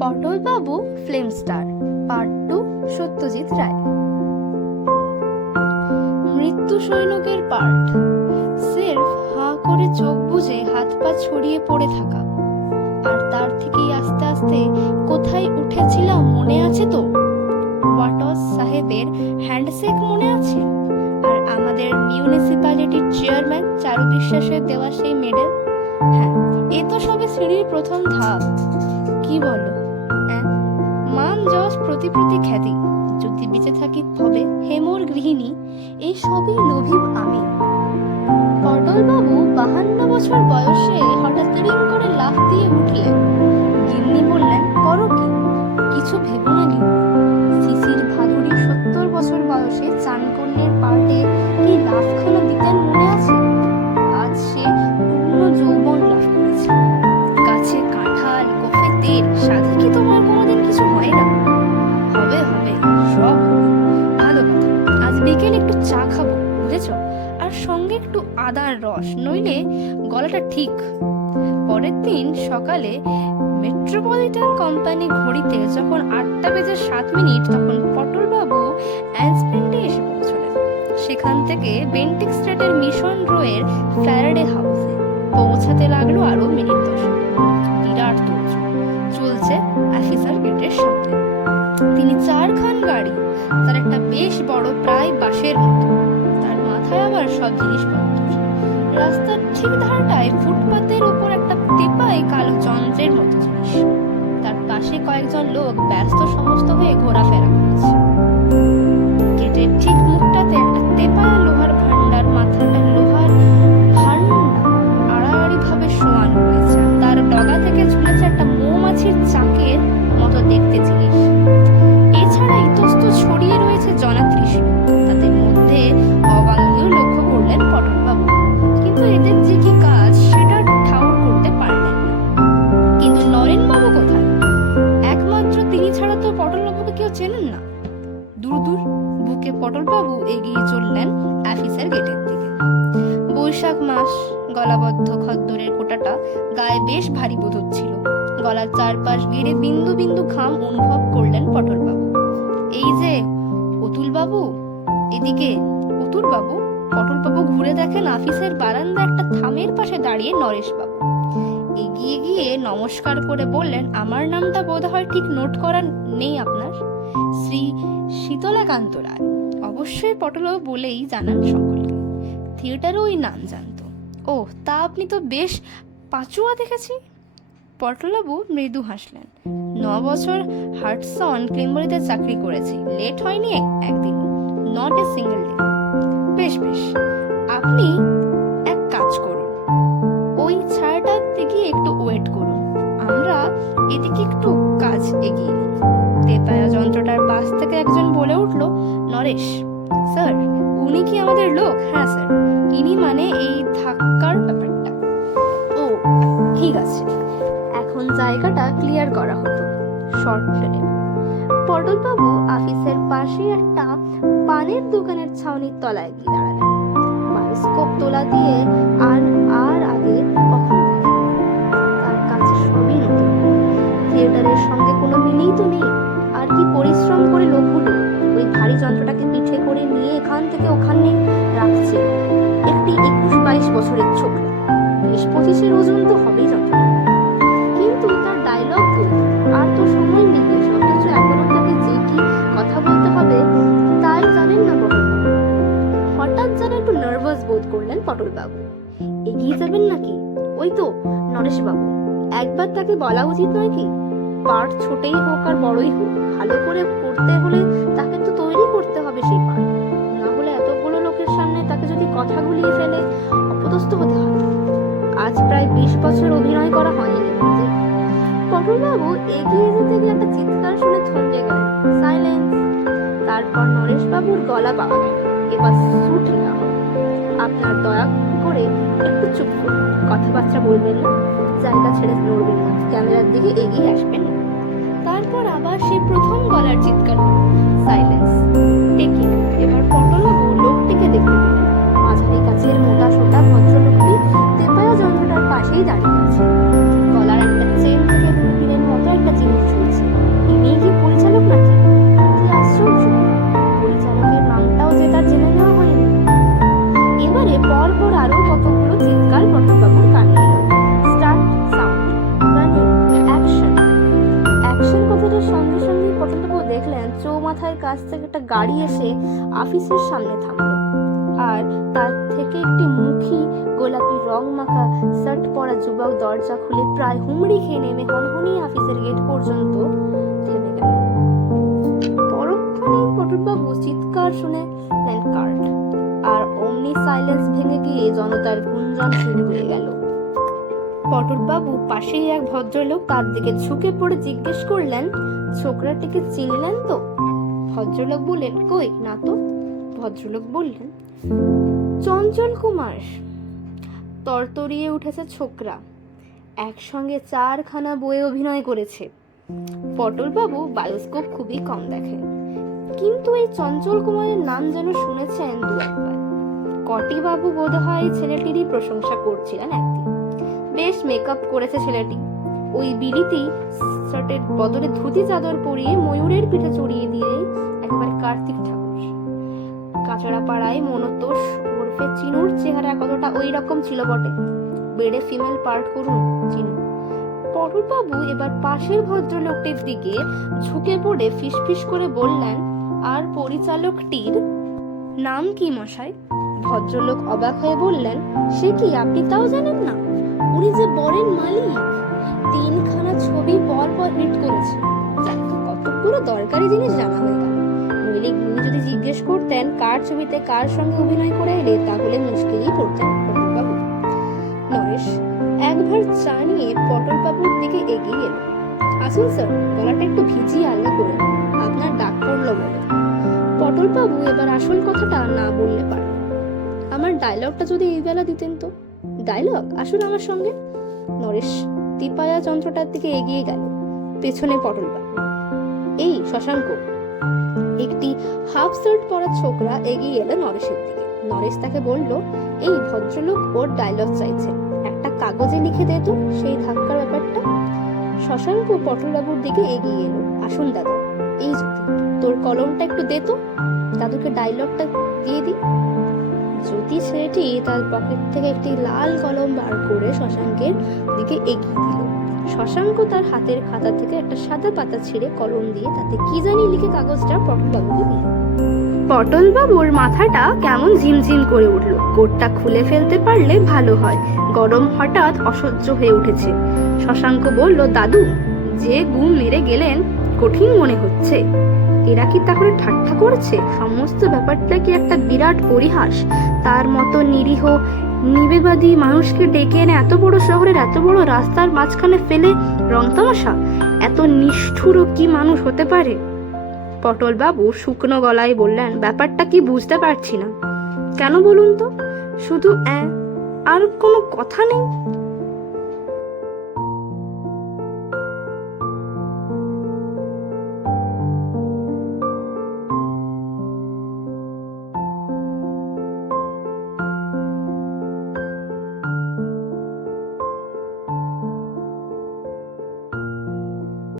Patolbabu film star part two Satyajit Ray. মৃত্যু সৈনিকের part সির্ফ হা করে চোখ বুজে হাত পা ছড়িয়ে পড়ে থাকা। আর তার থেকেই আস্তে আস্তে কোথায় উঠেছিলাম মনে আছে তো? ওয়াটস সাহেবের হ্যান্ডশেক মনে আছে? আর আমাদের মিউনিসিপ্যালিটির চেয়ারম্যান চারু বিশ্বাসের দেওয়া সেই মেডেল হ্যাঁ এ তো সবে সিঁড়ির প্রথম ধাপ। কি বলো? মান যশ প্রতি প্রতি খ্যাতি। যদি বেঁচে থাকি তবে হেমর গৃহিণী, এই সবই লোভিব আমি পটলবাবু বাহান্ন বছর বয়সে হঠাৎ রিং করে লাফ দিয়ে উঠলেন। গিন্নি বললেন, করো কি? কিছু ভেবো না গিন্নি। শিশির ভাদুরী সত্তর বছর বয়সে চান পার্টে বিকেল একটু চা খাব, বুঝেছ? আর সঙ্গে একটু আদার রস, নইলে গলাটা ঠিক। পরের দিন সকালে মেট্রোপলিটন কোম্পানি ঘড়িতে যখন আটটা বেজে সাত মিনিট, তখন পটলবাবু অ্যান্সপ্রিন্টে এসে পৌঁছলেন। সেখান থেকে বেন্টিক স্ট্রিটের মিশন রোয়ের ফ্যারাডে হাউসে পৌঁছাতে লাগল আরও মিনিট দশ বিরাট তোড়জোড় চলছে অফিসার গেটের সামনে। তিনি চারখান গাড়ি, তার একটা বেশ বড় প্রায় বাঁশের মতো। তার মাথায় আবার সব জিনিসপত্র। রাস্তার ঠিক ধারটায় ফুটপাতের উপর একটা টেপায় কালো যন্ত্রের মতো জিনিস। তার পাশে কয়েকজন লোক ব্যস্ত সমস্ত হয়ে ঘোরাফেরা করছে। গেটের ঠিক মুখটাতে একটা গায়ে বেশ ভারী বোধ হচ্ছিল। গলার চারপাশ ঘিরে বিন্দু বিন্দু ঘাম অনুভব করলেন পটলবাবু। এই যে, অতুলবাবু, এদিকে অতুলবাবু, পটলবাবু ঘুরে দেখেন অফিসের বারান্দা একটা থামের পাশে দাঁড়িয়ে নরেশবাবু। এগিয়ে গিয়ে নমস্কার করে বললেন, আমার নামটা বোধহয় ঠিক নোট করা নেই আপনার। শ্রী শীতলাকান্ত রায়। অবশ্যই পটলবাবু বলেই জানান সকলকে। থিয়েটারও ওই নাম জানতো। ও তা আপনি তো বেশ পাচুয়া দেখেছি? পটলবাবু মৃদু হাসলেন। ন বছর হার্টসন ক্লিম্বরিতে চাকরি করেছি। লেট হয়নি একদিন। নট এ সিঙ্গেল ডে বেশ বেশ। আপনি এক কাজ করুন। ওই ছায়াটার দিকে একটু ওয়েট করুন। আমরা এদিকে একটু কাজ এগিয়ে নিই। তেপায়া যন্ত্রটার পাশ থেকে একজন বলে উঠল, নরেশ, স্যার, উনি কি আমাদের লোক? হ্যাঁ স্যার। ইনি মানে এই ধাক্কার ব্যাপারটা ও ঠিক আছে। এখন জায়গাটা ক্লিয়ার করা হতো শর্ট ফিল্ম পটলবাবু অফিসের পাশে একটা পানের দোকানের ছাউনির তলায় গিয়ে দাঁড়ালেন। বায়োস্কোপ তোলা দিয়ে আর আর আগে কখনো তার কাছে সবই নতুন। থিয়েটারের সঙ্গে কোনো মিলই তো নেই। আর কি পরিশ্রম করে লোকগুলো ওই ভারী যন্ত্রটাকে পিঠে করে নিয়ে এখান থেকে ওখানে রাখছে? একটি একুশ বাইশ বছরের ছোকরা। পঁচিশের ওজন তো হবেই যন্ত্রটা কিন্তু তার ডায়লগ আর তো সময় নেই অথচ এখনও তাকে যে কি কথা বলতে হবে তাই জানেন না পটলবাবু হঠাৎ যেন একটু নার্ভাস বোধ করলেন পটলবাবু এগিয়ে যাবেন নাকি? ওই তো নরেশবাবু একবার তাকে বলা উচিত নয় কি? পার্ট ছোটই হোক আর বড়ই হোক, ভালো করে করতে হলে তাকে তো তৈরি করতে হবে সেই পার্ট না হলে এতগুলো লোকের সামনে তাকে যদি কথা গুলিয়ে ফেলে, অপদস্থ হতে হয়। আজ প্রায় বিশ বছর অভিনয় করা হয়নি। পটলবাবু এগিয়ে যেতে গিয়ে একটা চিৎকার শুনে থমকে গেলেন। সাইলেন্স। তারপর নরেশবাবুর গলা পাওয়া গেল। এবার স্যুট নেওয়া আপনার দয়া করে একটু চুপ করুন। কথাবার্তা বলবেন না। জায়গা ছেড়ে নড়বেন না। ক্যামেরার দিকে এগিয়ে আসবেন না। তারপর আবার সেই প্রথম গলার চিৎকার। সাইলেন্স। টেকি এবার পটলবাবু লোকটিকে দেখতে পেলেন। মাঝারি কাছের মোটা সোটা ভদ্রলোকটি তেপায়া গাড়ি এসে অফিসের সামনে থামলো। আর তার থেকে একটি মুখী গোলাপি রং মাখা শার্ট পরা যুবক দরজা খুলে প্রায় হুমড়ি খেয়ে নেমে হনহনি অফিসের গেট পর্যন্ত থেমে গেল। পরক্ষণেই পটুরবাবু চিৎকার শুনে নেন কার্ড। আর অমনি সাইলেন্স ভেঙে গিয়ে জনতার গুঞ্জন শুরু হয়ে গেল। পটলবাবু পাশেই এক ভদ্রলোক তার দিকে ঝুঁকে পড়ে জিজ্ঞেস করলেন, ছোকরাটিকে চিনলেন তো? ভদ্রলোক বললেন, কই? না তো। ভদ্রলোক বললেন, চঞ্চল কুমার, তরতরিয়ে উঠেছে ছোকরা। একসঙ্গে চারখানা বইয়ে অভিনয় করেছে। পটলবাবু বায়োস্কোপ খুবই কম দেখেন কিন্তু এই চঞ্চল কুমারের নাম যেন শুনেছেন দু একবার। কটিবাবু বোধ হয় ছেলেটিরই প্রশংসা করছিলেন একদিন। বেশ মেকআপ করেছে ছেলেটি। ওই বিড়িতেই শার্টের বদলে ধুতি চাদর পরিয়ে ময়ূরের পিঠে চড়িয়ে দিয়ে একেবারে কার্তিক ঠাকুর। কাঁচড়া পাড়ায় মনতোষ ওরফে চিনুর চেহারা কতটা ওই রকম ছিল বটে? বেড়ে ফিমেল পার্ট করুন চিনু। পটলবাবু এবার পাশের ভদ্রলোকটির দিকে ঝুঁকে পড়ে ফিসফিস করে বললেন, আর পরিচালকটির নাম কি মশাই? ভদ্রলোক অবাক হয়ে বললেন, সে কি আপনি তাও জানেন না? উনি যে বরের মালিক তিনখানা ছবি পর পর হিট করেছে। যাক, কতগুলো দরকারি জিনিস জানা হয়ে গেল। নইলে উনি যদি জিজ্ঞেস করতেন কার ছবিতে কার সঙ্গে অভিনয় করে এলে তাহলে মুশকিলই পড়তেন পটলবাবু নরেশ একবার চা নিয়ে পটলবাবুর দিকে এগিয়ে এলো। আসুন স্যার গলাটা একটু ভিজিয়ে আলগা করে আপনার ডাক পড়ল বলে। পটলবাবু এবার আসল কথাটা না বললে পারলেন আমার ডায়লগটা যদি এই বেলা দিতেন তো? ডায়লগ আসুন আমার সঙ্গে। নরেশ তিপায়া যন্ত্রটার দিকে এগিয়ে গেল, পেছনে পটলবাবু এই, শশাঙ্ক। একটি হাফ শার্ট পরা ছোকরা এগিয়ে এলো নরেশের দিকে। নরেশ তাকে বলল, এই ভদ্রলোক ওর ডায়লগ চাইছে। একটা কাগজে লিখে দে তো সেই ধাক্কার ব্যাপারটা। শশাঙ্ক পটলবাবুর দিকে এগিয়ে এলো। আসুন দাদা, এই তোর কলমটা একটু দে তো। দাদুকে ডায়লগটা দিয়ে দি জ্যোতি ছেলেটি তার পকেট থেকে একটি লাল কলম বার করে শশাঙ্কের দিকে এগিয়ে দিল। শশাঙ্ক তার হাতের খাতা থেকে একটা সাদা পাতা ছেড়ে কলম দিয়ে তাতে কি জানি লিখে কাগজটা পটলবাবুকে দিল। পটলবাবুর মাথাটা কেমন ঝিমঝিম করে উঠল। কোটটা খুলে ফেলতে পারলে ভালো হয়। গরম হঠাৎ অসহ্য হয়ে উঠেছে। শশাঙ্ক বলল, দাদু, যে গুম মেরে গেলেন, কঠিন মনে হচ্ছে। এরা কি তাহলে ঠাট্টা করছে। সমস্ত ব্যাপারটা কি একটা বিরাট পরিহাস? তার মতো নিরীহ, নিবেবাদী মানুষকে ডেকে এনে এত বড় শহরের, এত বড় রাস্তার মাঝখানে ফেলে রং তামাশা? এত নিষ্ঠুরও কি মানুষ হতে পারে? পটল বাবু শুকনো গলায় বললেন, ব্যাপারটা কি বুঝতে পারছি না। কেন বলুন তো? শুধু আর কোনো কথা নেই?